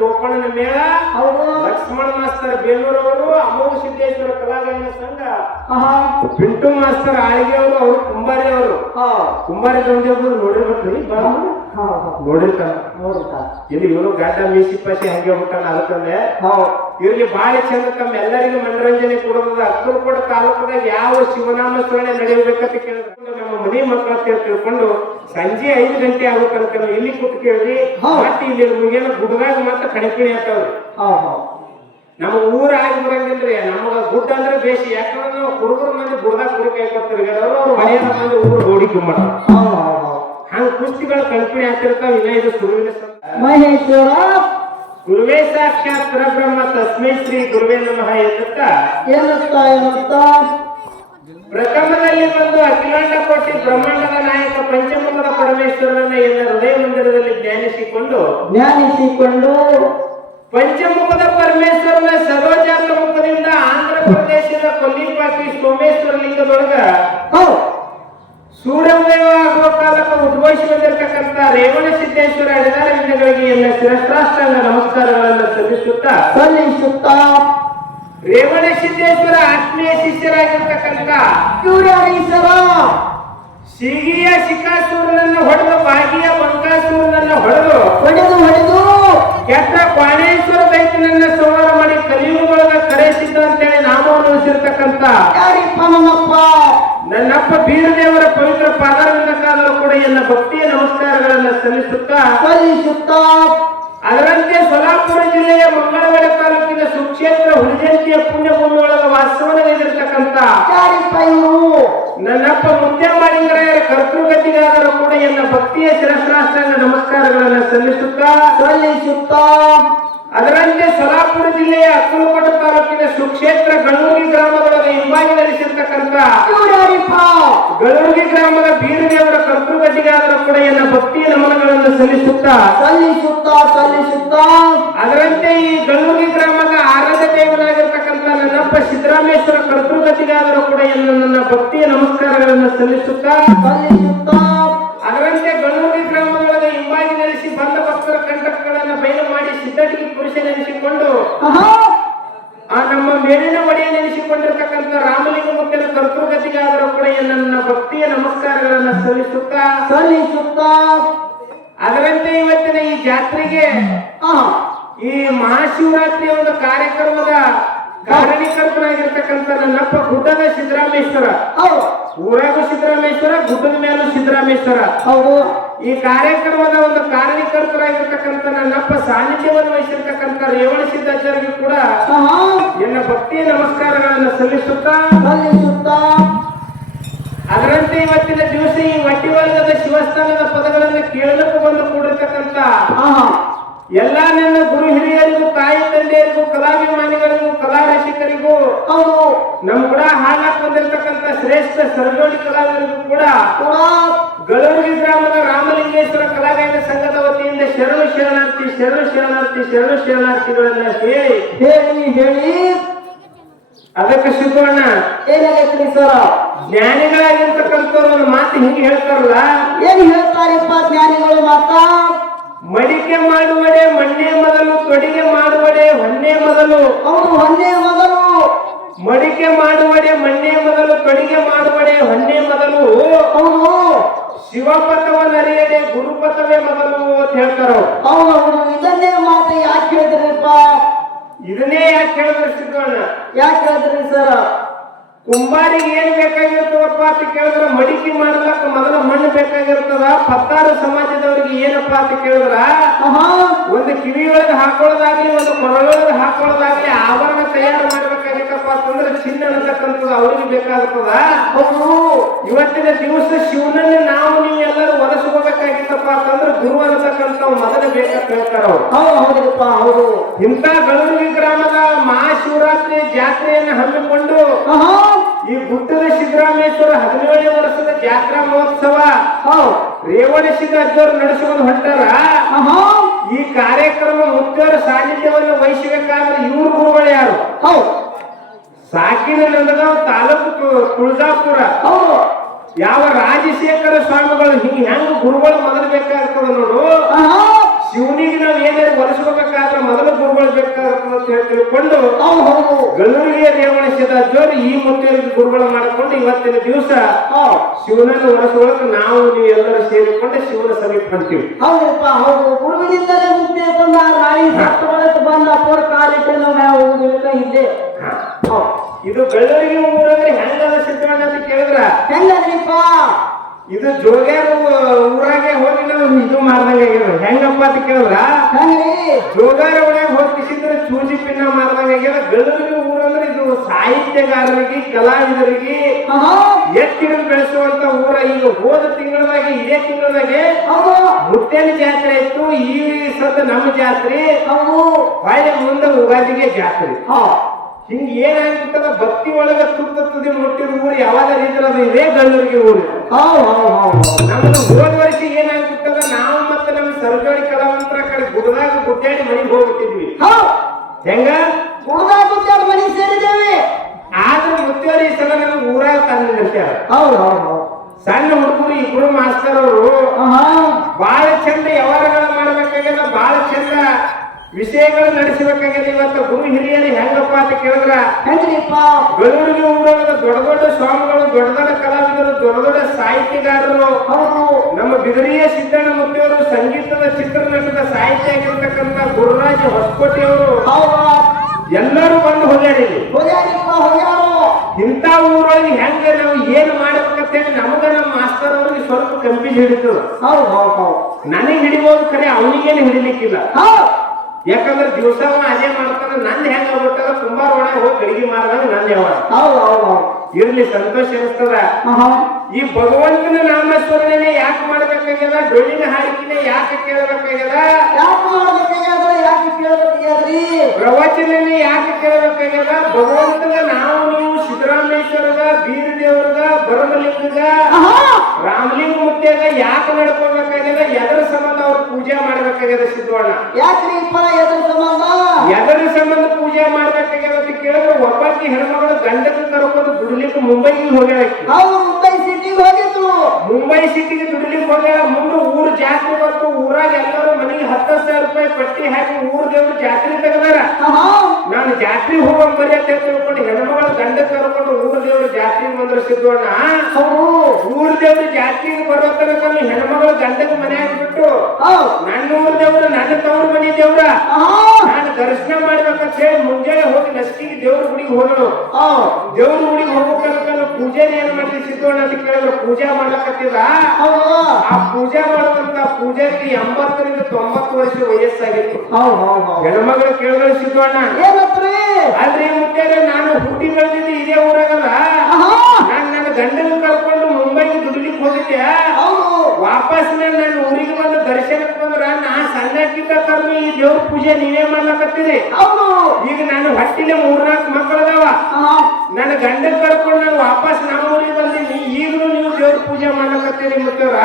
ಟೋಪಣ್ಣನ ಮೇಳ, ಲಕ್ಷ್ಮಣ ಮಾಸ್ತರ್ ಬೇಲೂರವರು, ಅಮೋಘ ಸಿದ್ದೇಶ್ವರ ಕಲಾಗಾಯನ ಸಂಘ, ಪಿಂಟು ಮಾಸ್ತರ್ ಆಳ್ಗೆ ಅವರು ಕುಂಬಾರಿ ಅವರು. ಕುಂಬಾರಿ ಗೌಂಡಿಯವರು ನೋಡಿರ್ಬೇಕ್ರಿ, ನೋಡಿರ್ತಾರ ಇಲ್ಲಿ ಇವನು ಗಡ್ಡ ಮೀಸಿ ಪಾಸಿ ಹಂಗೆ ಬಿಟ್ಟಾನ. ಅದಕ್ಕಂದ್ರೆ ಇರ್ಲಿ ಬಾಳ ಚಂದ ತಮ್ಮ ಎಲ್ಲರಿಗೂ ಮನರಂಜನೆ ಕೊಡೋದ. ಅಕ್ಕಲಕೋಟ ತಾಲೂಕದಾಗ ಯಾವ ಶಿವನಾಮ ಸ್ಮರಣೆ ನಡೆಯಬೇಕಂತ ಕೇಳಿದ್ರೆ ನಮ್ಮ ಮನೆ ಮಕ್ಕಳ ತಿಳ್ಕೊಂಡು ಸಂಜೆ 5 ಗಂಟೆ ಆಗ್ಬೇಕಂತ ಇಲ್ಲಿ ಕೂತ್ ಕೇಳ್ರಿ. ಮತ್ತೆ ಇಲ್ಲಿ ಮುಗಿಯಲ್ಲ ಗುಡ್ದಾಗ ಮಾತ್ರ ಕಣಪಿಣಿ ಆಗ್ತಾವ್ರಿ. ನಮ್ಮ ಊರ ಆಗಿ ಬರಂಗಿಲ್ರಿ. ನಮಗ ಗುಡ್ಡ ಅಂದ್ರೆ ಬೇಸಿ. ಯಾಕಂದ್ರೆ ನಾವು ಹುಡುಗರ ಮಂದಿ ಗುಡ್ದಾಗ ಕುರಿಕೆ ಹಾಕೋತಿರ್ಗ ಅವ್ರು ಮನೆಯ ಮಂದಿ ಊರು ಗೋಡಿಕೆ ಮಾಡ್ತಾರ. ಹಂಗ ಕುಸ್ತಿಗಳ ಕಲ್ಪನೆ ಆಗ್ತಿರ್ತಾವ. ಇನ್ನ ಇದು ಸುರುವಿನ ಮಹೇಶ್ವರ ಗುರುವೇ ಸಾಕ್ಷಾತ್ ಪರಬ್ರಹ್ಮ ತಸ್ಮೈ ಶ್ರೀ ಗುರುವೇ ನಮಃ ಎನ್ನುತ್ತಾ ಪ್ರಥಮದಲ್ಲಿ ಬಂದು ಅಖಿಲಾಂಡ ಕೋಟಿ ಬ್ರಹ್ಮಾಂಡದ ನಾಯಕ ಪಂಚಮುಖದ ಪರಮೇಶ್ವರನ ಎಲ್ಲ ಹೃದಯ ಮಂದಿರದಲ್ಲಿ ಧ್ಯಾನಿಸಿಕೊಂಡು ಪಂಚಮುಖದ ಪರಮೇಶ್ವರನ ಸರೋಜಾತ ಮುಖದಿಂದ ಆಂಧ್ರ ಪ್ರದೇಶದ ಕೊಲ್ಲಿಪಾಟಿ ಸೋಮೇಶ್ವರ ಲಿಂಗದೊಳಗ ಸೂರ್ಯೋದಯ ಆಗುವ ಕಾಲಕ್ಕೆ ಉದ್ಭವಿಸಿ ಬಂದಿರತಕ್ಕಂಥ ರೇವಣ ಸಿದ್ದೇಶ್ವರ ಅಡಿದಾರ ಲಿಂಗಗಳಿಗೆ ಎಲ್ಲ ಶಿರಸ್ತ್ರಾಷ್ಟಾಂಗ ನಮಸ್ಕಾರಗಳನ್ನು ಸಲ್ಲಿಸುತ್ತಾ ರೇವಣ ಸಿದ್ದೇಶ್ವರ ಆತ್ಮೀಯ ಶಿಷ್ಯರಾಗಿರ್ತಕ್ಕಂಥ ಸಿಗಿಯ ಶಿಖಾಸೂರನನ್ನು ಹೊಡೆದು ಬಾಗಿಯ ಬಂಕಾಸೂರನನ್ನು ಹೊಡೆದು ಕೆಟ್ಟ ಕ್ವಾಣೇಶ್ವರ ದೈತ್ಯನನ್ನ ಸಂಹಾರ ಮಾಡಿ ಕಲಿಯುಗದೊಳಗ ಕರೆಸಿದ್ದ ಅಂತೇಳಿ ನಾಮವನ್ನು ಉಳಿಸಿರ್ತಕ್ಕಂಥ ನನ್ನಪ್ಪ ಬೀರದೇವರ ಪವಿತ್ರ ಪಾದಾರವಿಂದಕ್ಕಾದರೂ ಕೂಡ ಎನ್ನ ಭಕ್ತಿಯ ನಮಸ್ಕಾರಗಳನ್ನು ಸಲ್ಲಿಸುತ್ತಾ ಅದರಂತೆ ಸೊಲ್ಲಾಪುರ ಜಿಲ್ಲೆಯ ಮಂಗಳವಾಡ ತಾಲೂಕಿನ ಸುಕ್ಷೇತ್ರ ಹುಲಿಜಂತಿಯ ಪುಣ್ಯಭೂಮಿ ಒಳಗ ವಾಸ್ತವನಲ್ಲಿರತಕ್ಕಂಥ ನನ್ನಪ್ಪ ಮುತ್ಯಮಾಡಿಂಗರಾಯರ ಕರ್ತೃಗತಿಗಾದರೂ ಕೂಡ ಎನ್ನ ಭಕ್ತಿಯ ಶಿರಸ್ತ್ರಾಷ್ಟಾಂಗ ನಮಸ್ಕಾರಗಳನ್ನು ಸಲ್ಲಿಸುತ್ತಾ ಅದರಂತೆ ಸೊಲ್ಲಾಪುರ ಜಿಲ್ಲೆಯ ಅಕ್ಕಲಕೋಟ ತಾಲೂಕಿನ ಸುಕ್ಷೇತ್ರ ಗಳ್ಳೂಗಿ ಗ್ರಾಮದೊಳಗೆ ಹಿಂಬಾಗಿ ನಡೆಸಿರ್ತಕ್ಕಂಥ ಗಳ್ಳೂಗಿ ಗ್ರಾಮದ ಬೀರದೇವರ ಕರ್ತೃಗತಿಗಾದರೂ ಕೂಡ ಎನ್ನ ಭಕ್ತಿಯ ನಮನಗಳನ್ನು ಸಲ್ಲಿಸುತ್ತಾ ಅದರಂತೆ ಈ ಗಳ್ಳೂಗಿ ಗ್ರಾಮದ ಆರಾಧ್ಯ ದೇವನಾಗಿರ್ತಕ್ಕಂಥ ನನ್ನಪ್ಪ ಸಿದ್ದರಾಮೇಶ್ವರ ಕರ್ತೃಗತಿಗಾದರೂ ಕೂಡ ನನ್ನ ಭಕ್ತಿಯ ನಮಸ್ಕಾರಗಳನ್ನು ಸಲ್ಲಿಸುತ್ತಾ ಅದರಂತೆ ಗಳ್ಳೂಗಿ ಗ್ರಾಮದೊಳಗೆ ಹಿಂಬಾಗಿ ನಡೆಸಿ ಬಂದ ಭಕ್ತರ ಕಂಟಕಗಳನ್ನು ಬಯಲು ಮಾಡಿ ಸಿದ್ಧಟಿಗೆ ಪುರುಷ ನೆನೆಸಿಕೊಂಡು ನಮ್ಮ ಮೇಲಿನ ಒಡೆಯ ನೆನೆಸಿಕೊಂಡಿರ್ತಕ್ಕಂಥ ರಾಮಲಿಂಗ ಮುಖ್ಯನ ಕರ್ತೃಗತಿಗಾದರೂ ಕೂಡ ನನ್ನ ಭಕ್ತಿಯ ನಮಸ್ಕಾರಗಳನ್ನು ಸಲ್ಲಿಸುತ್ತಾ ಅದರಂತೆ ಇವತ್ತಿನ ಈ ಜಾತ್ರೆಗೆ ಈ ಮಹಾಶಿವರಾತ್ರಿಯ ಒಂದು ಕಾರ್ಯಕ್ರಮದ ಕಾರಣೀಕರ್ತನಾಗಿರ್ತಕ್ಕಂಥ ನನ್ನಪ್ಪ ಗುಡ್ಡದ ಸಿದ್ದರಾಮೇಶ್ವರ, ಊರಾಗೂ ಸಿದ್ದರಾಮೇಶ್ವರ, ಗುಡ್ಡದ ಮೇಲೂ ಸಿದ್ದರಾಮೇಶ್ವರ. ಈ ಕಾರ್ಯಕ್ರಮದ ಒಂದು ಕಾರಣೀಕರ್ತರಾಗಿರ್ತಕ್ಕಂಥ ನನ್ನಪ್ಪ ಸಾನ್ನಿಧ್ಯವನ್ನು ವಹಿಸಿರ್ತಕ್ಕಂಥ ರೇವಣ ಸಿದ್ದಾಚಾರ್ಯರಿಗೂ ಕೂಡ ಎನ್ನ ಭಕ್ತಿಯ ನಮಸ್ಕಾರಗಳನ್ನು ಸಲ್ಲಿಸುತ್ತಾ ಅದರಂತೆ ಇವತ್ತಿನ ದಿವಸ ಈ ವಟ್ಟಿವರ್ಗದ ಶಿವಸ್ಥಾನದ ಪದಗಳನ್ನು ಕೇಳಲಿಕ್ಕೆ ಬಂದು ಕೂಡಿರ್ತಕ್ಕಂಥ ಎಲ್ಲಾ ನನ್ನ ಗುರು ಹಿರಿಯರಿಗೂ, ತಾಯಿ ತಂದೆಯರಿಗೂ, ಕಲಾಭಿಮಾನಿಗಳಿಗೂ, ಕಲಾ ರಸಿಕರಿಗೂ, ನಮ್ ಕೂಡ ಹಾಡಕ್ ಬಂದಿರತಕ್ಕಂಥ ಶ್ರೇಷ್ಠ ಸರ್ಜೋಡಿ ಕಲಾವಿದರಿಗೂ ಕೂಡ ಗಳ್ಳೂಗಿ ಗ್ರಾಮದ ರಾಮಲಿಂಗೇಶ್ವರ ಕಲಾಗಾಯನ ಸಂಘದ ವತಿಯಿಂದ ಶರಣು ಶರಣಾರ್ಥಿಗಳನ್ನ ಹೇಳಿ ಅದಕ್ಕೆ ಸಿಗೋಣ. ಜ್ಞಾನಿಗಳಾಗಿರ್ತಕ್ಕಂಥವ್ರು ಒಂದು ಮಾತು ಹಿಂಗೆ ಹೇಳ್ತಾರಲ್ಲ, ಏನ್ ಹೇಳ್ತಾರಪ್ಪ ಜ್ಞಾನಿಗಳು ಮಾತಾ? ಮಡಿಕೆ ಮಾಡುವಡೆ ಮಣ್ಣೆ ಮೊದಲು, ತೊಡಿಗೆ ಮಾಡುವಡೆ ಹೊನ್ನೆ ಮೊದಲು. ಹೊನ್ನೆ ಮೊದಲು. ಮಡಿಕೆ ಮಾಡುವಡೆ ಮಣ್ಣೆ ಮೊದಲು, ತೊಡಿಗೆ ಮಾಡುವಡೆ ಹೊನ್ನೆ ಮೊದಲು. ಶಿವಪಥವನ್ನರಿಯದೆ ಗುರುಪಥವೇ ಮೊದಲು ಅಂತ ಹೇಳ್ತಾರ. ಇದನ್ನೇ ಮಾತು ಯಾಕೆ ಹೇಳಿದ್ರಪ್ಪ? ಇದನ್ನೇ ಯಾಕೆ ಹೇಳಿದ್ರು ಸಿದ್ದಣ್ಣ? ಯಾಕೆ ಹೇಳಿದ್ರಿ ಸರ್? ಕುಂಬಾರಿಗೆ ಏನ್ ಬೇಕಾಗಿರ್ತದಪ್ಪ ಅಂತ ಕೇಳಿದ್ರ ಮಡಿಕೆ ಮಾಡ್ಲಕ್ಕ ಮೊದಲ ಮಣ್ಣು ಬೇಕಾಗಿರ್ತದ. ಪತ್ತಾರು ಸಮಾಜದವ್ರಿಗೆ ಏನಪ್ಪಾ ಅಂತ ಕೇಳಿದ್ರ ಒಂದು ಕಿವಿಯೊಳಗೆ ಹಾಕೊಳ್ಳೋದಾಗ್ಲಿ, ಒಂದು ಕೊರಳೊಳಗೆ ಹಾಕೊಳ್ಳೋದಾಗ್ಲಿ ಆವರಣ ತಯಾರು ಮಾಡ್ಬೇಕಾಗಿತ್ತಪ್ಪ ಅಂತಂದ್ರೆ ಚಿನ್ನ ಅನ್ನತಕ್ಕಂಥದ್ದು ಅವ್ರಿಗೆ ಬೇಕಾಗ್ತದ. ಇವತ್ತಿನ ದಿವಸ ಶಿವನನ್ನ ನಾವು ನೀವು ಎಲ್ಲರೂ ಒದಸ್ಕೋಬೇಕಾಗಿತ್ತಪ್ಪ ಅಂತಂದ್ರೆ ಗುರು ಅನ್ನತಕ್ಕಂಥ ಮೊದಲ ಬೇಕಂತ ಹೇಳ್ತಾರ ಅವ್ರು. ಇಂಥ ಗಳ್ಳೂಗಿ ಗ್ರಾಮದ ಮಹಾಶಿವರಾತ್ರಿ ಜಾತ್ರೆಯನ್ನು ಹಮ್ಮಿಕೊಂಡು ಈ ಗುಡ್ಡದ ಸಿದ್ದರಾಮೇಶ್ವರ 17ನೇ ವರ್ಷದ ಜಾತ್ರಾ ಮಹೋತ್ಸವ ರೇವಣ ಸಿದ್ದಾಚಾರ್ಯರು ನಡೆಸುವುದು ಹೊಂಟಾರ. ಈ ಕಾರ್ಯಕ್ರಮ ಮುಖ್ಯರ ಸಾನ್ನಿಧ್ಯವನ್ನು ವಹಿಸಬೇಕಾದ್ರೆ ಇವ್ರ ಗುರುಗಳು ಯಾರು? ಸಾಕಿನ ನಂದಗಾಂವ್ ತಾಲೂಕು ತುಳಜಾಪುರ ಯಾವ ರಾಜಶೇಖರ ಸ್ವಾಮಿಗಳು ಹೆಂಗ ಗುರುಗಳು ಮೊದಲು ಬೇಕಾಗ್ತದ ನೋಡು. ಶಿವನಿಗೆ ನಾವ್ ಏನಾದ್ರು ಒಲಿಸ್ಕೋಬೇಕಾದ್ರೆ ಹೇಳಿ ತಿಳ್ಕೊಂಡು ಹೌದು ಹೌದು ಗಲ್ಲೂರಿಗೆ ರೇವಣಿಸಿದ ಜೋರು ಈ ಮುತ್ತೇರಿಗೆ ಗುರುಗಳ ಮಾಡಿಕೊಂಡು ಇವತ್ತಿನ ದಿವಸ ಶಿವನನ್ನು ಒರೆಸುವಾಗ ನಾವು ನೀವು ಎಲ್ಲರೂ ಸೇರಿಕೊಂಡು ಶಿವನ ಸಮೀಪ ಹೊಂತೀವಿ. ಹೌದಪ್ಪ ಹೌದು ಗುರುವಿನಿಂದಲೇ ಮುಕ್ತಿ ತಂದ ನಾಯಿ ಸತ್ತ ಬಳಕ ಬಂದ ಅಪ್ಪರ ಕಾಲಿಟ್ಟು ನಾವು ಹೋಗುವುದಕ್ಕೆ ಇದ್ದೆ. ಇದು ಗಳ್ಳೂರಿಗೆ ಊರಂದ್ರೆ ಹೆಂಗದ ಸಿದ್ದಣ್ಣ ಅಂತ ಕೇಳಿದ್ರ ಹೆಂಗದ್ರಿಪ್ಪ ಇದು ಜೋಗ್ಯಾರ ಊರಾಗೆ ಹೋಗಿ ನಾವು ಇದು ಮಾಡ್ದಂಗ ಆಗ್ಯದ. ಹೆಂಗಪ್ಪ ಅಂತ ಕೇಳಿದ್ರ ಹೆಂಗ್ರಿ ಜೋಗಾರ ಒಳಗೆ ಹೋಗಿಸಿದ್ರೆ ಚೂಜಿ ಪಿನ್ನ ಮಾಡ್ದಂಗ ಆಗ್ಯದ. ಗಳ್ಳೂರಿಗೆ ಊರಂದ್ರೆ ಇದು ಸಾಹಿತ್ಯಗಾರರಿಗೆ ಕಲಾವಿದರಿಗೆ ಎತ್ತಿಡಿದು ಬೆಳೆಸುವಂತ ಊರ. ಈಗ ಹೋದ ತಿಂಗಳದಾಗೆ ಇದೇ ತಿಂಗಳದಾಗೆ ಮುತ್ತೇನ ಜಾತ್ರೆ ಇತ್ತು. ಈ ಸದ್ದ ನಮ್ಮ ಜಾತ್ರೆ ಹೊಳ್ಳಿ ಮುಂದೆ ಉಗಾದಿಗೆ ಜಾತ್ರೆ. ಹಿಂಗ ಏನಾಗ್ಬಿಟ್ಟದ ಭಕ್ತಿ ಒಳಗ ತುದಿ ಮುಟ್ಟಿದ ಊರು ಯಾವಾಗ ರೀತಿಯದು ಇದೇ ಗಳ್ಳೂರಿಗೆ ಊರು. ನಮ್ದು ಹೋದ ವರ್ಷ ಏನಾಗ್ಬಿಟ್ಟದ ನಾವು ಮತ್ತೆ ನಮ್ಮ ಸರ್ಕಾರಿ ಕಲಾವಂತರ ಕಡೆ ಗುಡ್ದಾಗ ಗುಡ್ಡಾಡಿ ಮನೆಗೆ ಹೋಗ್ಬಿಟ್ಟಿದ್ವಿ. ಹೆಂಗ ಗುಡ್ದಾಗ ಗುಡ್ಡಾಡಿ ಮನೆಗೆ ಸೇರಿದ್ದೇವೆ. ಆದ್ರೆ ಮುತ್ತೇವ್ರ ಈ ಸಲ ನಮ್ಗೆ ಊರಾಗ ತಂದು ನಿಲ್ಸ್ಯಾರ. ಸಣ್ಣ ಹುಡುಗರು ಇಬ್ರು ಮಾಸ್ತರ್ ಅವರು ಬಹಳ ಚಂದ ವ್ಯವಹಾರಗಳ ಮಾಡ್ಬೇಕಾಗ್ಯದ, ಬಹಳ ಚಂದ ವಿಷಯಗಳು ನಡೆಸಬೇಕಾಗಿದೆ. ಇವತ್ತು ಗುರು ಹಿರಿಯರು ಹೆಂಗಪ್ಪ ಅಂತ ಕೇಳಿದ್ರ ಗಳ್ಳೂರಿಗೆ ಊರೊಳಗ ದೊಡ್ಡ ದೊಡ್ಡ ಸ್ವಾಮಿಗಳು, ದೊಡ್ಡ ದೊಡ್ಡ ಕಲಾವಿದರು, ದೊಡ್ಡ ದೊಡ್ಡ ಸಾಹಿತ್ಯಗಾರರು, ನಮ್ಮ ಬಿದರಿಯ ಸಿದ್ದಣ್ಣ ಮುತ್ತಿಯವರು, ಸಂಗೀತದ ಚಿತ್ರನಟದ ಸಾಹಿತ್ಯ ಆಗಿರ್ತಕ್ಕಂಥ ಗುರುರಾಜ ಹೊಸಕೋಟೆ ಅವರು ಎಲ್ಲರೂ ಬಂದು ಹೋಗ್ಯಾರಿಲ್ಲಿ. ಇಂಥ ಊರೊಳಗೆ ಹೆಂಗ ನಾವು ಏನು ಮಾಡ್ಬೇಕಂತೇಳಿ ನಮಗ ನಮ್ಮ ಮಾಸ್ತರ್ ಅವ್ರಿಗೆ ಸ್ವಲ್ಪ ಕನ್ಫ್ಯೂಸ್ ಹಿಡಿತದ. ನನಗೆ ಹಿಡಿಬೋದು ಖರೆ, ಅವನಿಗೇನು ಹಿಡಿಲಿಕ್ಕಿಲ್ಲ. ಯಾಕಂದ್ರೆ ದಿವಸ ಅದೇ ಮಾಡ್ತಾನೆ. ನಂದು ಹೆಂಗ ಆಗ್ಬಿಟ್ಟದ ಕುಂಬಾರ ಒಳಗೆ ಹೋಗಿ ಗಡಿಗೆ ಮಾರದಾಗ ನಂದು ಯಾವ ಇರ್ಲಿ ಸಂತೋಷ ಅನಿಸ್ತದ. ಈ ಭಗವಂತನ ನಾಮಸ್ಮರಣೆ ಯಾಕೆ ಮಾಡ್ಬೇಕಾಗ್ಯದ, ಡೊಳ್ಳಿನ ಹಾಡಿಕೆನೆ ಯಾಕೆ ಕೇಳಬೇಕಾಗ್ಯದ, ಪ್ರವಚನನೇ ಯಾಕೆ ಕೇಳಬೇಕಾಗ್ಯದ, ಭಗವಂತನ ನಾವು ನೀವು ಸಿದ್ದರಾಮೇಶ್ವರದ, ಬೀರ ದೇವರದ, ಬರಮಲಿಂಗದ, ರಾಮಲಿಂಗ ಮುತ್ಯಾಗ ಯಾಕೆ ನಡ್ಕೋಬೇಕಾಗ್ಯದ, ಎದರ ಸಂಬಂಧ ಅವ್ರ ಪೂಜೆ ಮಾಡ್ಬೇಕಾಗ್ಯದ ಸಿದ್ದಣ್ಣ? ಎದರ ಸಂಬಂಧ ಪೂಜೆ ಮಾಡ್ಬೇಕಾಗ್ಯದ ಅಂತ ಕೇಳಿದ್ರೆ ಒಬ್ಬಾಕಿ ಹೆಣ್ಮಗಳು ಗಂಡನ ಕರ್ಕೊಂಡು ದುಡ್ಲಿಕ್ಕೆ ಮುಂಬೈಗೆ ಹೋಗ್ಯಾಳ. ಮುಂಬೈ ಸಿಟಿಗೆ ದುಡ್ಲಿಕ್ಕೆ ಹೋಗ್ಯಾಳ. ಮುಂದೆ ಊರ್ ಜಾತ್ರೆ ಬಂತು. ಊರಾಗ ಎಲ್ಲರೂ ಮನೆಗೆ 10,000 ರೂಪಾಯಿ ಪಟ್ಟಿ ಹಾಕಿ ಊರ್ ದೇವ್ರ ಜಾತ್ರೆ ತೆಗದಾರ. ನಾನು ಜಾತ್ರೆ ಹೋಗೋಣ ಬರೀ ಅಂತ ತಿಳ್ಕೊಂಡು ಹೆಣ್ಮಗಳು ಗಂಡ ಕರ್ಕೊಂಡು ಊರ್ ದೇವ್ರ ಜಾತ್ರೆಗೆ ಬಂದ್ರೆ ಸಿದ್ದಣ್ಣ, ಊರ್ ದೇವ್ರ ಜಾತ್ರೆಗೆ ಬರೋ ತನಕ ಹೆಣ್ಮಗಳು ಗಂಡನ ಮನೆಯಾಗ ಬಿಟ್ಟು ನನ್ನ ಊರ್ ದೇವ್ರ, ನನ್ನ ತವ್ರ ಮನೆ ದೇವ್ರ ನಾನು ದರ್ಶನ ಮಾಡ್ಬೇಕಂತ ಹೇಳಿ ಮುಂಜಾನೆ ಹೋಗಿ ನಸ್ಕಿಗೆ ದೇವ್ರ ಗುಡಿಗೆ ಹೋದಳು. ದೇವ್ರ ಗುಡಿಗೆ ಹೋಗ್ಬೇಕಂತ ಪೂಜೆನ ಏನ್ ಮಾಡ್ತೀವಿ ಸಿದ್ದಣ್ಣ ಅಂತ ಕೇಳಿದ್ರೆ ಪೂಜಾ ಮಾಡ್ಲಕತ್ತಿದ. ಆ ಪೂಜಾ ಮಾಡುವಂತ ಪೂಜಾರಿಗೆ 80ರಿಂದ 90 ವರ್ಷ ವಯಸ್ಸಾಗಿತ್ತು. ಹೆಣ್ಮಗಳು ಕೇಳಿದ್ರೆ ಸಿದ್ದಣ್ಣ ಅಲ್ರಿ ಮುಖ್ಯ ನಾನು ಹುಟ್ಟಿ ಬೆಳೆದಿದ್ದು ಇದೇ ಊರಾಗಲ್ಲ, ನಾನು ನನ್ನ ಗಂಡನ ಕರ್ಕೊಂಡು ಮುಂಬೈಗೆ ದುಡ್ಲಿಕ್ಕೆ ಹೋಗಿದ್ದೆ. ವಾಪಸ್ ನನ್ನ ಊರಿಗೆ ಬಂದು ದರ್ಶನಕ್ಕೆ ಬಂದ್ರ ನಾ ಸಣ್ಣಕ್ಕಿಂತ ಕರ್ಮಿ ಈ ದೇವ್ರ ಪೂಜೆ ನೀವೇ ಮಾಡ್ಲಕತ್ತೀರಿ. ಈಗ ನಾನು ಹೊಟ್ಟಿಲೆ 3-4 ಮಕ್ಕಳದಾವ. ನನ್ನ ಗಂಡನ ಕರ್ಕೊಂಡು ನಾನು ವಾಪಸ್ ನಮ್ಮ ಊರಿಗೆ ಬಂದೀನಿ. ಈಗಲೂ ನೀವು ದೇವ್ರ ಪೂಜೆ ಮಾಡ್ಲಕತ್ತೀರಿ ಮುತ್ತವ್ರ,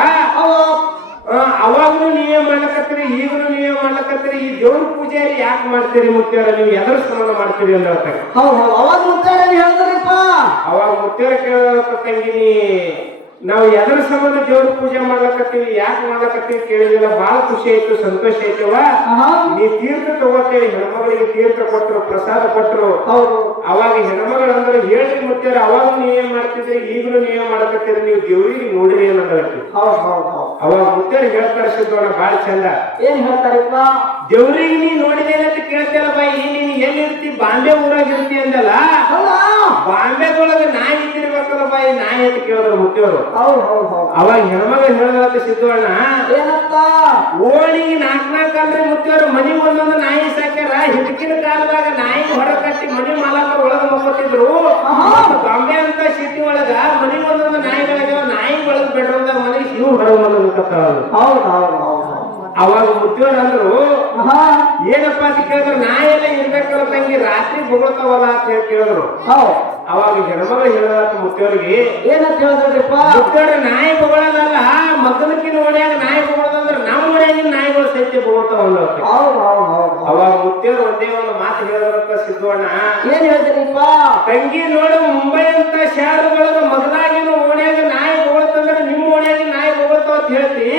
ಅವಾಗ್ಲೂ ನೀವೇ ಮಾಡ್ಲಕತ್ತೀರಿ, ಈಗಲೂ ನೀವೇ ಮಾಡ್ಲಕತ್ತೀರಿ. ಈ ದೇವ್ರ ಪೂಜೆ ಯಾಕೆ ಮಾಡ್ತೀರಿ ಮುತ್ತವ್ರ, ನೀವು ಎದ್ರ ಸಂಬಂಧ ಮಾಡ್ತೀರಿ ಅಂತ ಹೇಳ್ತಾರೆ. ಅವಾಗ ಮುತ್ತವ್ರ ಕೇಳಕ ತಂಗಿನಿ ನಾವು ಎದರ ಸಂಬಂಧ ದೇವ್ರ ಪೂಜೆ ಮಾಡ್ಲಕತ್ತೀವಿ, ಯಾಕೆ ಮಾಡ್ಲಕತ್ತೀವಿ ಕೇಳಿದಿಲ್ಲ. ಬಹಳ ಖುಷಿ ಆಯ್ತು, ಸಂತೋಷ ಆಯ್ತವ. ನೀ ತೀರ್ಥ ತಗೋತೇಳಿ ಹೆಣ್ಮಗಳಿಗೆ ತೀರ್ಥ ಕೊಟ್ರು, ಪ್ರಸಾದ ಕೊಟ್ರು. ಅವಾಗ ಹೆಣ್ಮಗಳು ಅಂದ್ರೆ ಹೇಳ್ರಿ ಮುತ್ತೇವ್ರ ಅವಾಗ ನೀವೇ ಮಾಡ್ತಿದ್ರಿ, ಈಗಲೂ ನೀವೇ ಮಾಡಕತ್ತೀರಿ, ನೀವು ದೇವ್ರಿಗೆ ನೋಡಿರಿ ಅನ್ನೋದಕ್ಕೆ. ಅವಾಗ ಮುತ್ತೇವ್ರು ಹೇಳ್ತಾರೆ ಸಿದ್ದಣ್ಣ ಬಹಳ ಚಂದ. ಏನ್ ಹೇಳ್ತಾರಪ್ಪ? ದೇವ್ರಿಗೆ ನೀ ನೋಡಿದೇನೆ ಅಂತ ಕೇಳ್ತಾರ ಬಾಯಿ, ನೀನ್ ಎಲ್ಲಿರ್ತಿ? ಬಾಂಬೆ ಊರಾಗ ಇರ್ತಿ ಅಂದಲ್ಲ. ಬಾಂಬೆದೊಳಗೆ ನಾಯಿ ಇದ್ದಿರ್ಬೇಕಲ್ಲ ಬಾಯಿ, ನಾಯಿ ಅಂತ ಕೇಳಿದ್ರು ಮುತ್ತೇವ್ರು. ಅವಾಗ ಹೆಣ್ಮಗಳು ಹೇಳಿದ ಸಿದ್ದಣ್ಣ ಓಣಿಗೆ 4 ಅಂದ್ರೆ ಮುತ್ತೇವ್ರು ಮನಿ ಒಂದೊಂದು ನಾಯಿ ಸಾಕ್ಯಾರ. ಹಿಟಕಿನ ಕಾಲದಾಗ ನಾಯಿ ಹೊರ ಕಟ್ಟಿ ಮನಿ ಮಾಲಕರು ಒಳಗ ಮಕ್ಕೋತಿದ್ರು. ಬಾಂಬೆ ಅಂತ ಸಿಟಿ ಒಳಗ ಮನಿ ಒಂದೊಂದು ನಾಯಿಗಳಾಗ್ಯಾವ. ನಾಯಿ ಒಳಗ ಬೆಡ್ರೂಮ್ದಾಗ ಮನೆಗೆ ಇವು ಹೊರ ಅವಾಗ ಮುತ್ತೇವ್ರು ಅಂದ್ರು ಏನಪ್ಪ ಅಂತ ಕೇಳಿದ್ರು, ನಾಯೆಲ್ಲ ಇರ್ಬೇಕಲ್ಲ ತಂಗಿ, ರಾತ್ರಿ ಬೊಗಳ್ತಾವಲ್ಲ ಅಂತ ಹೇಳಿ ಕೇಳಿದ್ರು. ಅವಾಗ ಹೆಣ್ಮಗಳು ಹೇಳಿದ ಮುತ್ತೇವ್ರಿಗೆ ಏನಂತ ಹೇಳಿದ್ರಿಪ್ಪ? ಮುತ್ತೇವ್ರ ನಾಯಿ ಬೊಗಳದಲ್ಲ, ಮಗನಕ್ಕಿನ ಓಣ್ಯಾಗ ನಾಯಿ ಬೊಗಳದಂದ್ರ ನಮ್ಮ ಓಣ್ಯಾಗಿನ ನಾಯಿಗಳು ಸಹಿತ ಬೊಗಳ್ತಾವಲ್ಲ. ಅವಾಗ ಮುತ್ತೇವ್ರು ಒಂದೇ ಒಂದು ಮಾತು ಹೇಳಿದ್ರಂತ ಸಿದ್ದಣ್ಣ. ಏನ್ ಹೇಳಿದ್ರಿಪ್ಪ? ತಂಗಿ ನೋಡು, ಮುಂಬೈ ಅಂತ ಶಹರದೊಳಗ ಮಗಲಾಗಿನ ಓಣ್ಯಾಗ ನಾಯಿ ಬೊಗಳ್ತಂದ್ರ ನಿಮ್ಮ ಓಣ್ಯಾಗಿನ ನಾಯಿ ಬೊಗಳ್ತಾವ ಅಂತ ಹೇಳ್ತಿ.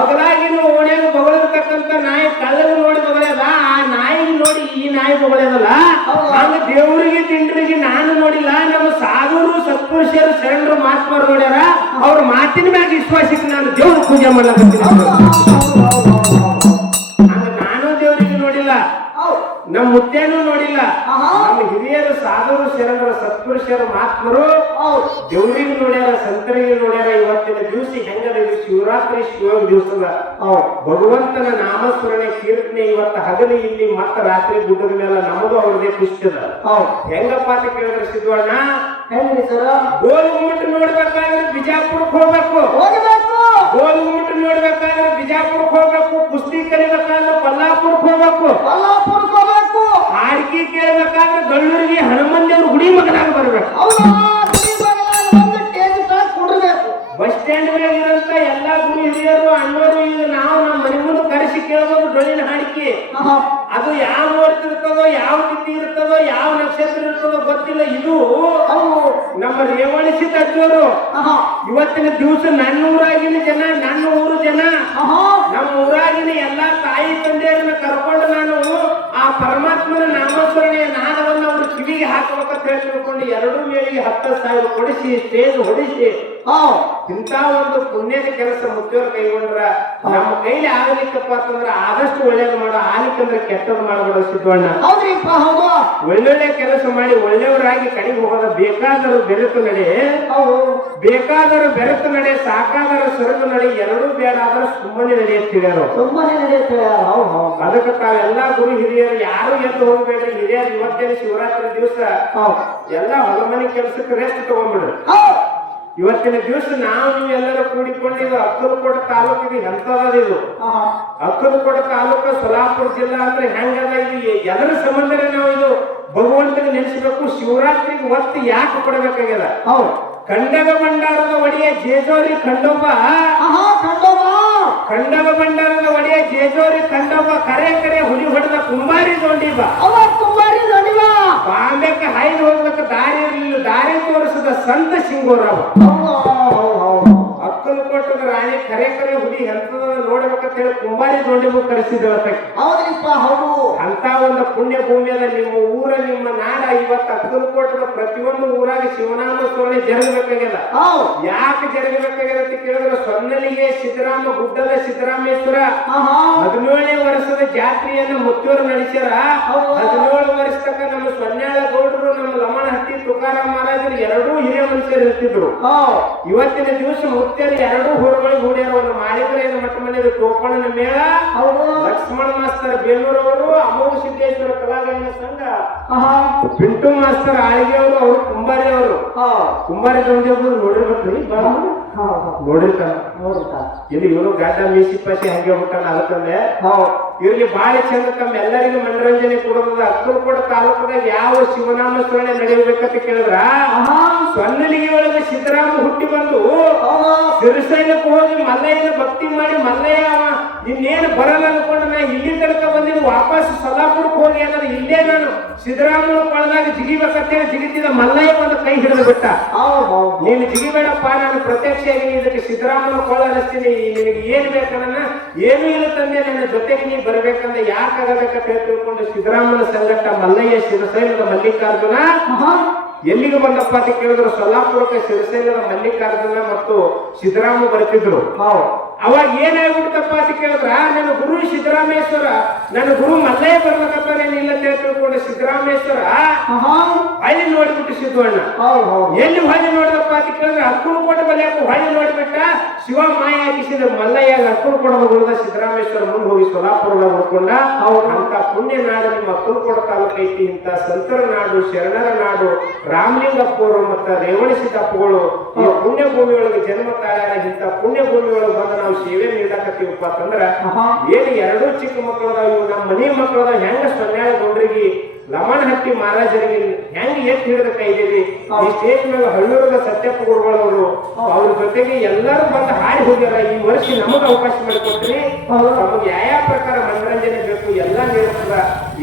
ಮಗಲಾಗಿನ ಓಣ್ಯಾಗ ಬೊಗಳಿರ್ತಕ್ಕಂಥ ನಾಯಿ ಕಳ್ಳನ ನೋಡಿ ಬಗಳ್ಯದ, ಆ ನಾಯಿ ನೋಡಿ ಈ ನಾಯಿ ತಗೊಳ್ಳೋದಲ್ಲ. ಹಂಗ ದೇವರಿಗೆ ದಿಂಡ್ರಿಗೆ ನಾನು ನೋಡಿಲ್ಲ, ನಮ್ಮ ಸಾಧುರು ಸತ್ಪುರುಷರು ಶರಣರು ಮಹಾತ್ಮರು ನೋಡ್ಯಾರ. ಅವ್ರ ಮಾತಿನ ಮ್ಯಾಗ ವಿಶ್ವಾಸಕ್ಕೆ ನಾನು ದೇವ್ರ ಪೂಜೆ ಮಾಡ್ಲಕತ್ತೀನಿ. ಹಂಗ ನಾನು ದೇವರಿಗೆ ನೋಡಿಲ್ಲ, ನಮ್ಮ ಮುತ್ತೇನು ನೋಡಿಲ್ಲ. ನಮ್ಮ ಹಿರಿಯರು ಸಾಧುರು ಶರಣರು ಸತ್ಪುರುಷರು ಮಹಾತ್ಮರು ದೇವರಿಗೆ ನೋಡ್ಯಾರ, ಸಂತರಿಗೆ ನೋಡ್ಯಾರ. ಇವತ್ತಿನ ದಿವಸ ಹೆಂಗದ ಇದು ಶಿವರಾತ್ರಿ ಶಿವ ದಿವಸದ ಭಗವಂತನ ನಾಮಸ್ಮರಣೆ ಕೀರ್ತನೆ ಇವತ್ತ ಹಗಲಿ ಇಲ್ಲಿ ಮತ್ತ ರಾತ್ರಿ ಗುಡ್ಡದ ಮೇಲೆ ನಮಗೂ ಅವ್ರದೇ ಖುಷಿದ. ಹೆಂಗಪ್ಪ ಅಂತ ಕೇಳಿದ್ರೆ ಸಿದ್ವಣ್ಣ, ಗೋಲ್ ಗುಮ್ಮಟ ನೋಡ್ಬೇಕಾದ್ರೆ ಬಿಜಾಪುರಕ್ಕೆ ಹೋಗ್ಬೇಕು, ಗೋಲ್ ಗುಮ್ಮಟ ನೋಡ್ಬೇಕಾದ್ರೆ ಬಿಜಾಪುರಕ್ಕೆ ಹೋಗ್ಬೇಕು, ಕುಸ್ತಿ ಕಲಿಬೇಕಾದ್ರೆ ಕೊಲ್ಲಾಪುರಕ್ಕೆ ಹೋಗ್ಬೇಕು, ಹಾಡ್ಕಿ ಕೇಳ್ಬೇಕಾದ್ರೆ ಗಳ್ಳೂರಿಗೆ ಹನುಮನ್ ದೇವ್ರ ಗುಡಿ ಮಗನಾಗ ಬರ್ಬೇಕು. ಬಸ್ ಸ್ಟ್ಯಾಂಡ್ ಮೇಲೆ ಇರೋಂತ ಎಲ್ಲಾ ಗುರು ಹಿರಿಯರು ಅಣ್ಣವರು ಈಗ ನಾವು ನಮ್ಮ ಮನೆ ಮುಂದೆ ಕರೆಸಿ ಕೇಳಬಹುದು ಡೊಳ್ಳಿನ ಹಾಡಿಕೆ. ಅದು ಯಾವ ನೋಡ್ತಿರ್ತದೋ, ಯಾವ ತಿಥಿ ಇರ್ತದೋ, ಯಾವ ನಕ್ಷತ್ರ ಇರ್ತದೋ ಗೊತ್ತಿಲ್ಲ. ಇದು ನಮ್ಮ ರೇವಣಿಸಿದ ಅಜ್ಜವರು ಇವತ್ತಿನ ದಿವಸ ನನ್ನ ಊರಾಗಿನ ಜನ, ನನ್ನ ಊರು ಜನ, ನಮ್ಮ ಊರಾಗಿನ ಎಲ್ಲಾ ತಾಯಿ ತಂದೆಯರನ್ನ ಕರ್ಕೊಂಡು ನಾನು ಆ ಪರಮಾತ್ಮನ ನಾಮಸ್ಮರಣೆಯ ನಾದವನ್ನು ಅವರು ಕಿವಿಗೆ ಹಾಕಬೇಕಂತ ಹೇಳಿ ತಿಳ್ಕೊಂಡು 2 ಮೇಳಿಗೆ 10,000 ಕೊಡಿಸಿ ಸ್ಟೇಜ್ ಹೊಡಿಸಿ ಇಂಥ ಒಂದು ಪುಣ್ಯದ ಕೆಲಸ ಮುಖ್ಯವ್ರ ಕೈಗೊಂಡ್ರ ನಮ್ಮ ಕೈಲಿ ಆಗ್ಲಿಕ್ಕಪ್ಪ ಅಂತಂದ್ರ ಆದಷ್ಟು ಒಳ್ಳೇದು ಮಾಡೋ, ಆಗ್ಲಿಕ್ಕಂದ್ರೆ ಕೆಟ್ಟದ್ ಮಾಡಬೇಡ ಸಿದ್ವಣ್ಣ. ಒಳ್ಳೊಳ್ಳೆ ಕೆಲಸ ಮಾಡಿ ಒಳ್ಳೆಯವರಾಗಿ ಕಡಿಮೆ ಹೋಗೋದ. ಬೇಕಾದರೂ ಬೆರೆತು ನಡೆ, ಬೇಕಾದರೂ ಬೆರೆತು ನಡೆ, ಸಾಕಾದರೂ ಸರಿದು ನಡೆ, ಎರಡೂ ಬೇಡ ಆದ್ರೆ ಸುಮ್ಮನೆ ನಡೆಯುತ್ತಿದ್ದಾರೆ. ಅದಕ್ಕೆ ತಾವೆಲ್ಲಾ ಗುರು ಹಿರಿಯರು ಯಾರು ಎದ್ದು ಹೋಗ್ಬೇಡ್ರಿ. ಹಿರಿಯರು ಇವತ್ತೇನು ಶಿವರಾತ್ರಿ ದಿವಸ ಎಲ್ಲಾ ಹೊಲಮನೆ ಕೆಲಸಕ್ಕೆ ರೆಸ್ಟ್ ತಗೊಂಡ್ಬಿಡ್ರಿ. ಇವತ್ತಿನ ದಿವಸ ನಾವು ನೀವು ಎಲ್ಲರೂ ಕೂಡಿಕೊಂಡು ಇದು ಅಕ್ಕಲಕೋಟೆ ತಾಲೂಕಿಗೆ ಎಂತದ ಇದು ಅಕ್ಕಲಕೋಟೆ ತಾಲೂಕು ಸೊಲ್ಲಾಪುರ ಜಿಲ್ಲಾ ಅಂದ್ರೆ ಹೆಂಗದ, ಇದು ಎಲ್ಲರ ಸಂಬಂಧನೇ ನಾವು ಇದು ಭಗವಂತನ ನೆನೆಸಬೇಕು. ಶಿವರಾತ್ರಿಗೆ ಒತ್ತು ಯಾಕೆ ಕೊಡಬೇಕಾಗ್ಯದ? ಕಂಡಗ ಭಂಡಾರದ ಒಡೆಯ ಜೇಜೋರಿ ಖಂಡೋಬ, ಕಂಡಗ ಭಂಡಾರದ ಒಡೆಯ ಜೇಜೋರಿ ಖಂಡೋಬ, ಕರೆ ಕರೆ ಹುಲಿ ಹೊಡೆದ ಕುಂಬಾರಿ ದೊಂಡಿಬ, ಬಾಂಬೆಕ್ಕೆ ಹಾಯ್ದು ಹೋಗ್ಬೇಕು ದಾರಿ ಇರಲಿಲ್ಲ, ದಾರಿ ತೋರಿಸಿದ ಸಂತ ಸಿಂಗೋರಾವ. ಅಕ್ಕಲಕೋಟದ ರಾಣಿ ಕರೆ ಕರೆ ಹುಲಿ ಎಂತದ ನೋಡ್ಬೇಕಂತ ಹೇಳಿ ಕುಂಬಾರಿ ದೊಂಡಿಬು ಕರೆಸಿದ್ರು. ಅಂತ ಒಂದು ಪುಣ್ಯ ಭೂಮಿಯದ ನಿಮ್ಮ ಊರ, ನಿಮ್ಮ ನಾಡ. ಇವತ್ತು ಅಕ್ಕಲಕೋಟದ ಪ್ರತಿಯೊಂದು ಊರಾಗ ಶಿವನಾಮ ಸ್ಮರಣೆ ಜರುಗಬೇಕಾಗ್ಯದ. ಯಾಕೆ ಜರುಗಬೇಕಾಗ್ಯದ ಅಂತ ಕೇಳಿದ್ರೆ, ಸೊನ್ನಲಿಗೆ ಸಿದ್ದರಾಮ ಗುಡ್ಡದ ಸಿದ್ದರಾಮೇಶ್ವರ 17ನೇ ವರ್ಷದ ಜಾತ್ರೆಯನ್ನ ಮುತ್ತೂರು ನಡೆಸ್ಯಾರ. 17 ವರ್ಷ ತಕ್ಕ ನಮ್ಮ ಸೊನ್ಯಾಳ ಗೌಡರು, ನಮ್ಮ ಲಮಣಹಟ್ಟಿ ತುಕಾರಾಮ್ ಮಹಾರಾಜರು ಎರಡೂ ಹಿರಿಯ ಮನುಷ್ಯರು ಇರ್ತಿದ್ರು. ಇವತ್ತಿನ ದಿವಸ ಮುತ್ತೇರು 2 ಊರುಗಳಿಗೆ ಹೂಡ್ಯಾರ. ಒಂದು ಮಾಳಿಕರೇನ ಮಠ ಮನೆಯ ಟೋಪಣ್ಣನ ಮೇಳ, ಲಕ್ಷ್ಮಣ ಮಾಸ್ತರ್ ಬೇಲೂರವರು, ಅಮೋಘ ಸಿದ್ದೇಶ್ವರ ಕಲಾಗಾಯನ ಸಂಘ, ಪಿಂಟು ಮಾಸ್ತರ್ ಆಳ್ಗೆ ಅವರು, ಅವರು ಕುಂಬಾರಿ ಅವರು. ಕುಂಬಾರಿ ಗೌಂಡಿಯವರು ನೋಡಿರ್ಬೇಕ್ರಿ, ನೋಡಿರ್ತಾರ. ಇಲ್ಲಿ ಇವನು ಗಡ್ಡ ಮೀಸಿ ಪಾಸಿ ಹಂಗೆ ಹುಟ್ಟಾನ. ಅದಕ್ಕಂದ್ರೆ ಇವ್ರಿಗೆ ಬಾಳ ಚಂದ ತಮ್ಮ ಎಲ್ಲರಿಗೂ ಮನರಂಜನೆ ಕೊಡೋದ. ಅಕ್ಕಲಕೋಟೆ ತಾಲೂಕದಾಗ ಯಾವ ಶಿವನಾಮ ಸ್ಮರಣೆ ನಡೆಯಬೇಕಂತ ಕೇಳಿದ್ರ, ಸೊನ್ನಲಿಗೆ ಒಳಗೆ ಸಿದ್ದರಾಮ ಹುಟ್ಟಿ ಬಂದು ಸಿರಿಸೈಲಕ್ಕೆ ಹೋಗಿ ಮಲ್ಲಯ್ಯನ ಭಕ್ತಿ ಮಾಡಿ, ಮಲ್ಲಯ್ಯ ಇನ್ನೇನು ಬರಲ್ಲ ಅನ್ಕೊಂಡು ನಾ ಇಲ್ಲಿ ತನಕ ಬಂದಿದ್ದು, ವಾಪಸ್ ಸೊಲ್ಲಾಪುರಕ್ಕೆ ಹೋಗಿ ಅಂದ್ರೆ ಇಲ್ಲೇ ನಾನು ಸಿದ್ದರಾಮನ ಕೊಳದಾಗ ಜಿಗಿಬೇಕಂತೇಳಿ ಜಿಗಿತಿದ್ದ. ಮಲ್ಲಯ್ಯ ಬಂದು ಕೈ ಹಿಡಿದು ಬಿಟ್ಟ, ನೀನು ಜಿಗಿಬೇಡಪ್ಪ, ನಾನು ಪ್ರತ್ಯಕ್ಷ ಇದಕ್ಕೆ ಸಿದ್ದರಾಮನ ಕೊಳ ಅನಿಸ್ತೀನಿ, ನಿನಗೆ ಏನ್ ಬೇಕನ್ನ ಏನೂ ಇಲ್ಲ ತಂದೆ, ನನ್ನ ಜೊತೆಗೆ ನೀ ಬರ್ಬೇಕಂದ್ರೆ ಯಾಕಾಗಬೇಕಂತ ತಿಳ್ಕೊಂಡು ಸಿದ್ದರಾಮನ ಸಂಗಟ ಮಲ್ಲಯ್ಯ ಶಿರಸೈಲದ ಮಲ್ಲಿಕಾರ್ಜುನ ಎಲ್ಲಿಗೆ ಬಂದಪ್ಪ ಅಂತ ಕೇಳಿದ್ರು, ಸೊಲ್ಲಾಪುರಕ್ಕೆ ಶಿರಸೈಲದ ಮಲ್ಲಿಕಾರ್ಜುನ ಮತ್ತು ಸಿದ್ದರಾಮ ಬರ್ತಿದ್ರು. ಅವಾಗ ಏನಾಗ್ಬಿಡ್ತಪ್ಪ ಅಂತ ಕೇಳಿದ್ರ, ನನ್ನ ಗುರು ಸಿದ್ದರಾಮೇಶ್ವರ, ನನ್ನ ಗುರು ಮಲ್ಲಯ್ಯ ಬರ್ಬೇಕಪ್ಪ, ನಾನು ಇಲ್ಲ ತಿಳ್ಕೊಂಡು ಸಿದ್ದರಾಮೇಶ್ವರ ಹೊಳ್ಳಿ ನೋಡ್ಬಿಟ್ಟು ಸಿದ್ವಣ್ಣ ಎಲ್ಲಿ ಹೊಳ್ಳಿ ನೋಡಿದಪ್ಪ ಅಂತ ಕೇಳಿದ್ರೆ, ಅಕ್ಕಲಕೋಟೆ ಬಲಿಯಪ್ಪ ಹೊಳ್ಳಿ ನೋಡ್ಬಿಟ್ಟ. ಶಿವ ಮಾಯ ಹಾಕಿಸಿದ ಮಲ್ಲಯ್ಯ ಅಕ್ಕಲಕೋಟೆ ಗುರುದ ಸಿದ್ದರಾಮೇಶ್ವರ ಮುಂದೆ ಹೋಗಿ ಸೊಲ್ಲಾಪುರದಾಗ ಉಳ್ಕೊಂಡ. ಅಂತ ಪುಣ್ಯ ನಾಡು ನಿಮ್ಮ ಅಕ್ಕಲಕೋಟೆ ತಾಲೂಕು ಐತಿ. ಇಂತ ಸಂತರ ನಾಡು, ಶರಣರ ನಾಡು, ರಾಮಲಿಂಗಪ್ಪವರು ಮತ್ತ ರೇವಣಿಸಿದಪ್ಪಗಳು ಈ ಪುಣ್ಯ ಭೂಮಿ ಒಳಗೆ ಜನ್ಮ ತಾಳ್ಯಾರ. ಇಂತ ಪುಣ್ಯ ಭೂಮಿ ಒಳಗೆ ಬಂದ ನಾವು ಸೇವೆ ನೀಡಕತ್ತೀವಪ್ಪ ಅಂತಂದ್ರ ಏನು 2 ಚಿಕ್ಕ ಮಕ್ಕಳದಾವ, ಇವು ನಮ್ಮ ಮನೆ ಮಕ್ಕಳದಾವ. ಹೆಂಗ ಸೊನ್ಯಾಳ ಗೌಡ್ರಿಗೆ, ಲಮಣಹಟ್ಟಿ ಮಹಾರಾಜರಿಗೆ ಹೆಂಗ್ ಎತ್ತು ಹಿಡಿದ ಕೈದೇವಿ. ಈ ಸ್ಟೇಜ್ ಮೇಲೆ ಹಳ್ಳೂರದ ಸತ್ಯಪ್ಪ ಗುರುಗಳವರು, ಅವ್ರ ಜೊತೆಗೆ ಎಲ್ಲರೂ ಬಂದು ಹಾಡಿ ಹೋಗ್ಯಾರ. ಈ ವರ್ಷ ನಮಗ್ ಅವಕಾಶ ಮಾಡಿಕೊಡ್ತೀನಿ. ನಮಗೆ ಯಾವ ಪ್ರಕಾರ ಮನರಂಜನೆ ಬೇಕು ಎಲ್ಲ ನೀಡ್ತದ.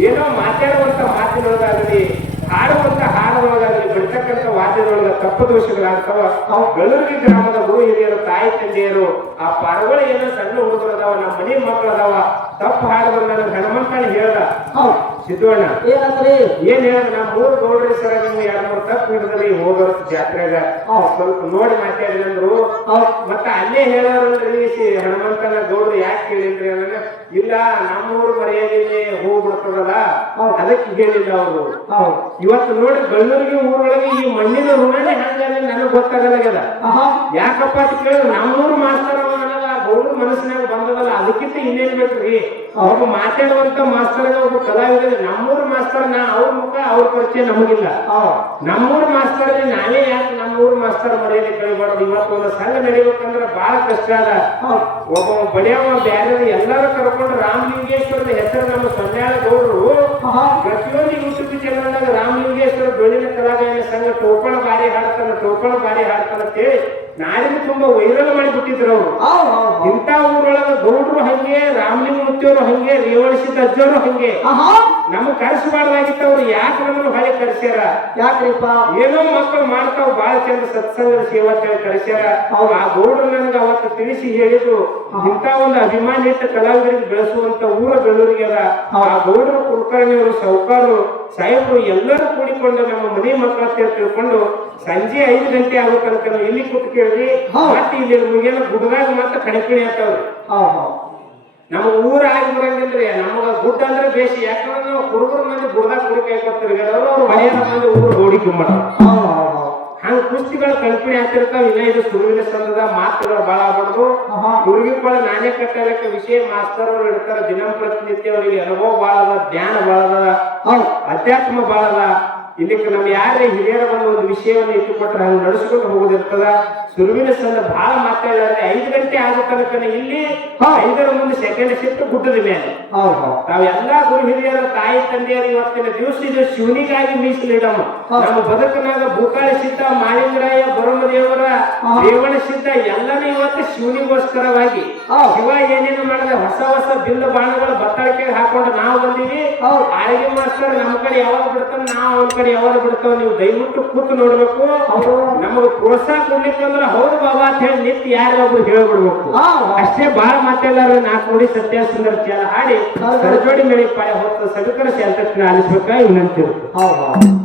ಏನೋ ಮಾತಾಡುವಂತ ಮಾತಿನೊಳಗಾಗಲಿ, ಹಾಡುವಂತ ಹಾಡುಗಳಾಗಲಿ, ಬಿಡ್ತಕ್ಕಂಥ ವಾದ್ಯದೊಳಗ ತಪ್ಪು ದೋಷಗಳಾಗ್ತಾವ. ಗಲುರ್ಗಿ ಗ್ರಾಮದ ಗುರು ಹಿರಿಯರು, ತಾಯಿ ತಂದೆಯರು, ಆ ಪಾರಗಳು ಏನೋ ಸಣ್ಣ ಹುಡುಗರು ಅದಾವ, ನಮ್ಮ ಮನೆ ಮಕ್ಕಳು ಅದಾವ, ತಪ್ಪು ಹಾಡಿದ್ರು ನನಗೆ ಹನುಮಂತನ ಹೇಳ್ದ ಹೌದ್ ಸಿದ್ದಣ್ಣ ಏನಂದ್ರಿ ಏನ್ ಹೇಳ್ದ ನಾ 3 ಗೌಡ್ರಿ ಸರ ನಿಮ್ಗೆ 2-3 ತಪ್ಪು ಹಿಡಿದ್ರಿ ಹೋದ ವರ್ಷ ಜಾತ್ರೆಗ ಸ್ವಲ್ಪ ನೋಡಿ ಮಾತಾಡಿ ಅಂದ್ರು ಮತ್ತ ಅಲ್ಲೇ ಹೇಳೋರಲ್ರಿ ಹನುಮಂತನ ಗೌಡ್ರು ಯಾಕೆ ಕೇಳಿದ್ರಿ ಅಂದ್ರೆ ಇಲ್ಲ ನಮ್ಮೂರು ಮರ್ಯಾದೆ ಹೋಗ್ಬಿಡ್ತದಲ್ಲ ಅದಕ್ಕೆ ಹೇಳಿಲ್ಲ ಅವರು ಇವತ್ತು ನೋಡಿ ಬೆಳ್ಳೂರಿಗೆ ಊರೊಳಗೆ ಈ ಮಣ್ಣಿನ ಋಣನೇ ಹಂಗಾದ್ರೆ ನನಗ್ ಗೊತ್ತಾಗಲಾಗ್ಯದ ಯಾಕಪ್ಪ ಅಂತ ಕೇಳಿದ್ರೆ ನಮ್ಮೂರು ಮಾಸ್ತರ ಗೌಡ್ರ ಮನಸ್ಸಿನಾಗ ಬಂದದಲ್ಲ ಅದಕ್ಕಿಂತ ಇನ್ನೇನ್ ಬೇಕ್ರಿ ಒಬ್ಬ ಮಾತಾಡುವಂತ ಮಾಸ್ತರ್ಗ ಒಬ್ಬ ಕಲಾವಿದ ನಮ್ಮೂರು ಮಾಸ್ತರ್ ಅವ್ರ ಮುಖ ಅವ್ರ ಪರಿಚಯ ನಮಗಿಲ್ಲ ನಮ್ಮೂರು ಮಾಸ್ತರ್ ನಾವೇ ಯಾಕೆ ನಮ್ಮೂರು ಮಾಸ್ತರ್ ಮರ್ಯಾದೆ ಕಳಿಬಾರ್ದು ಇವತ್ತು ಒಂದು ಸಂಘ ನಡಿಬೇಕಂದ್ರೆ ಬಹಳ ಕಷ್ಟ ಅದ ಒಬ್ಬ ಬಡಿಯವ ಬ್ಯಾರೆ ಎಲ್ಲರೂ ಕರ್ಕೊಂಡು ರಾಮಲಿಂಗೇಶ್ವರದ ಹೆಸರು ನಮ್ಮ ಸೊನ್ಯಾಳ ಗೌಡ್ರು ಪ್ರತಿಯೊಂದು ಯೂಟ್ಯೂಬ್ ಚಾನಲ್ನಾಗ ರಾಮಲಿಂಗೇಶ್ವರ ಬೆಳ್ಳಿನ ಕಲಾಗಾಯನ ಸಂಘ ಟೋಪಣ ಬಾರಿ ಹಾಡ್ತಾನ ಅಂತೇಳಿ ನಾಡಿನ ತುಂಬಾ ವೈರಲ್ ಮಾಡಿಬಿಟ್ಟಿದ್ರು ಅವರು ಇಂಥ ಊರೊಳಗ ಗೌಡ್ರು ಹಂಗೆ ರಾಮಲಿಂಗ ಮುತ್ತಿಯವರು ಹಂಗೆ ರೇವಣಿಸಿದ ಅಜ್ಜವರು ಹಂಗೆ ನಮಗ್ ಕರ್ಸಬಾರ್ದಾಗಿತ್ತು ಅವ್ರು ಯಾಕೆ ನಮ್ಮನ್ನು ಹೊಳೆ ಕರ್ಸ್ಯಾರ ಯಾಕ್ರಿಪ್ಪ ಏನೋ ಮಕ್ಕಳು ಮಾಡ್ತಾವ್ ಬಾಳ ಚಂದ ಸತ್ಸಂಗ ಸೇವಾ ಕರ್ಸ್ಯಾರ ಆ ಗೌಡ್ರು ನನಗೆ ಅವತ್ತು ತಿಳಿಸಿ ಹೇಳಿದ್ರು ಇಂಥ ಒಂದು ಅಭಿಮಾನಿತ ಕಲಾವಿದರಿಗೆ ಬೆಳೆಸುವಂತ ಊರ ಬೆಳ್ಳೂರಿಗೆ ಅದ ಆ ಗೌಡ್ರು ಕುಲಕರ್ಣಿಯವರು ಸೌಕಾರು ಸಾಹೇಬರು ಎಲ್ಲರೂ ಕೂಡಿಕೊಂಡು ನಮ್ಮ ಮನೆ ಮಕ್ಕಳ ತಿಳ್ಕೊಂಡು ಸಂಜೆ 5 ಗಂಟೆ ಆಗೋ ತನಕ ನಾವು ಎಲ್ಲಿ ಕೂತ್ ಕೇಳ್ರಿ ಮತ್ತೆ ಇಲ್ಲಿ ಮುಗಿಯಲ್ಲ ಗುಡ್ದಾಗ ಮತ್ತೆ ಕಣಪಿಣಿ ಆಗ್ತಾವ್ರಿ ನಮಗ ಊರ ಆಗಿ ಬರಂಗಿಲ್ರಿ ನಮಗ ಗುಡ್ಡ ಅಂದ್ರೆ ಬೇಸಿ ಯಾಕಂದ್ರೆ ನಾವು ಹುಡುಗರು ಮಂದಿ ಗುಡ್ದಾಗ ಕುಡಿಕಾಯ್ಕೊತಿರ್ಗಾರ ಅವ್ರು ಮನೆಯ ಮಂದಿ ಊರು ಗೋಡಿಕೆ ಮಾಡ್ತಾರ ಹಂಗ ಕುಸ್ತಿಗಳ ಕಲ್ಪನೆ ಆಗ್ತಿರ್ತಾವ ಇನ್ನ ಇದು ಸುರುವಿನ ಸಂದದ ಮಾತುಗಳು ಬಾಳ ಆಗ್ಬಾರ್ದು ಗುರುಗಿಗಳ ನಾಣ್ಯ ಕಟ್ಟಲಿಕ್ಕೆ ವಿಷಯ ಮಾಸ್ತರ್ ಅವ್ರು ಇಡ್ತಾರ ದಿನಂಪ್ರತಿನಿತ್ಯ ಅವರಿಗೆ ಅನುಭವ ಬಾಳ ಅದ ಜ್ಞಾನ ಬಾಳ ಅದ ಅಧ್ಯಾತ್ಮ ಬಾಳ ಅದ ಇಲ್ಲಿಕ್ಕೆ ನಮ್ ಯಾರೇ ಹಿರಿಯರ ಒಂದು ವಿಷಯವನ್ನು ಇಟ್ಟುಕೊಟ್ರೆ ಹಂಗ ನಡೆಸ್ಕೊಂಡು ಹೋಗೋದಿರ್ತದ ಸುರುವಿನ ಸಂದ ಬಹಳ ಮಾತಾಡಿದ್ರೆ 5 ಗಂಟೆ ಆಗೋ ತನಕ ಇಲ್ಲಿ 5ರ ಮುಂದೆ ಸೆಕೆಂಡ್ ಶಿಫ್ಟ್ ಗುಡ್ಡದ ಮೇಲೆ ನಾವೆಲ್ಲಾ ಗುರು ಹಿರಿಯರ ತಾಯಿ ತಂದೆಯರು ಇವತ್ತಿನ ದಿವಸ ಇದು ಶಿವನಿಗಾಗಿ ಮೀಸಲಿಡಮ್ಮ ನಮ್ಮ ಬದುಕಿನಾಗ ಭೂಕಾಳಿ ಸಿದ್ಧ ಮಾಳಿಂಗರಾಯ ಬರುಮದೇವರ ರೇವಣ ಸಿದ್ಧ ಎಲ್ಲನೂ ಇವತ್ತು ಶಿವನಿಗೋಸ್ಕರವಾಗಿ ಶಿವ ಏನೇನು ಮಾಡಿದ್ರೆ ಹೊಸ ಬಿಲ್ಲು ಬಾಣಗಳು ಬತ್ತಳಿಕೆ ಹಾಕೊಂಡು ನಾವು ಬಂದೀವಿ ಆಳ್ಗೆ ಮಾಸ್ತರ್ ನಮ್ಮ ಕಡೆ ಯಾವಾಗ ಬಿಡ್ತಾನೆ ನಾವು ಅವ್ರ ಕಡೆ ಯಾವಾಗ ಬಿಡ್ತಾವ ನೀವು ದಯವಿಟ್ಟು ಕೂತು ನೋಡ್ಬೇಕು ನಮಗ ಪ್ರೋತ್ಸಾಹ ಕೊಡ್ಲಿಕ್ಕೆ ಅಂದ್ರೆ ಹೌದು ಬಾಬಾ ಅಂತ ಹೇಳಿ ನಿಂತು ಯಾರೊಬ್ರು ಹೇಳ್ಬಿಡ್ಬೇಕು ಅಷ್ಟೇ ಬಾಳ ಮಾತೆಲ್ಲಾರು 4 ನುಡಿ ಸತ್ಯ ಸುಂದರ ಚಾಲ ಹಾಡಿ ಸರಜೋಡಿ ಮೇಲೆ ಪಾಯ ಹೊತ್ತು ಸಗಕರ ಶಾಂತಕ್ಕೆ ಆಲಿಸ್ಬೇಕಾ ವಿನಂತಿ ಇರುತ್ತೆ